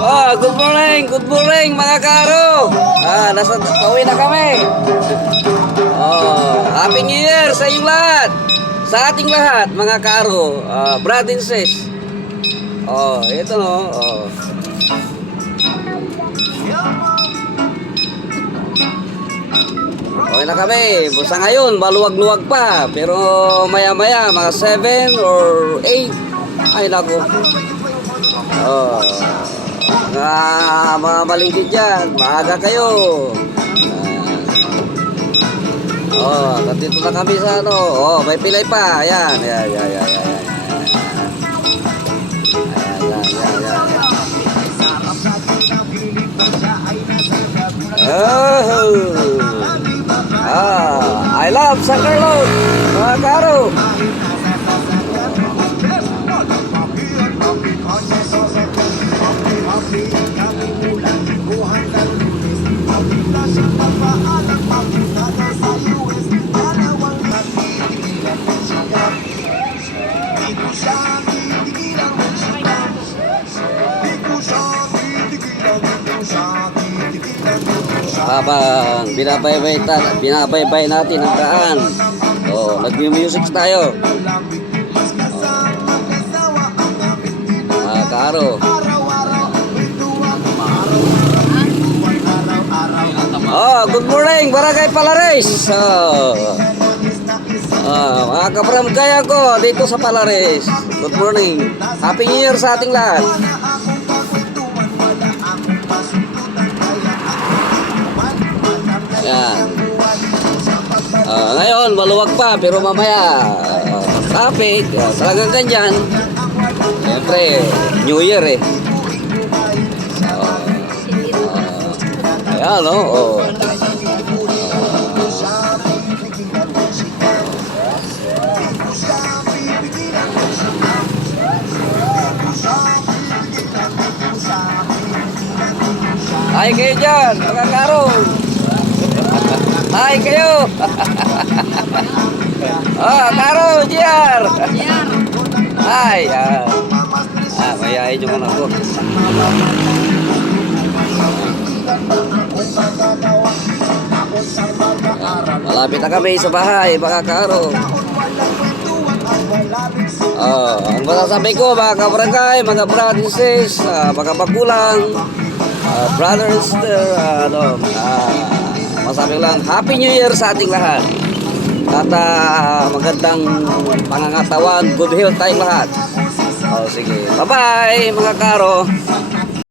Oh, good morning mga karo. Pauwi na kami. Oh, Happy New Year sa inyong lahat. Sa ating lahat mga karo, brad and sis. Oh, ito no. Oh. Okay na kami. Basta ngayon, maluwag-luwag pa. Pero maya-maya, mga 7 or 8. Ay, naku. Oh, mga malingkit dyan. Maaga kayo. Nandito na kami sa ano. Oh, may pilay pa. Ayan. Ayan. I love San Carlos, mga karo. Habang binabaybay natin ang daan. Oh, nag-music tayo. Karo. Oh, good morning, Barangay Palares. Mga kabarangay ko dito sa Palares. Good morning. Happy New Year sa ating lahat. Ayan. Ngayon, maluwag pa, pero mamaya, traffic, talagang ganyan. Siyempre, New Year eh. Ayan, no? Hi kayo dyan, mga karo. Hi kayo. Karo, JR. Hi. Mayayain yung anak ko. Malapit na kami sa bahay, mga karo. Ang masasabi ko, mga kabarangay, mga brad and sis, mga magulang, brother and sister, masabi lang, Happy New Year sa ating lahat. At magandang pangangatawan, good health tayong lahat. Sige, bye-bye mga karo.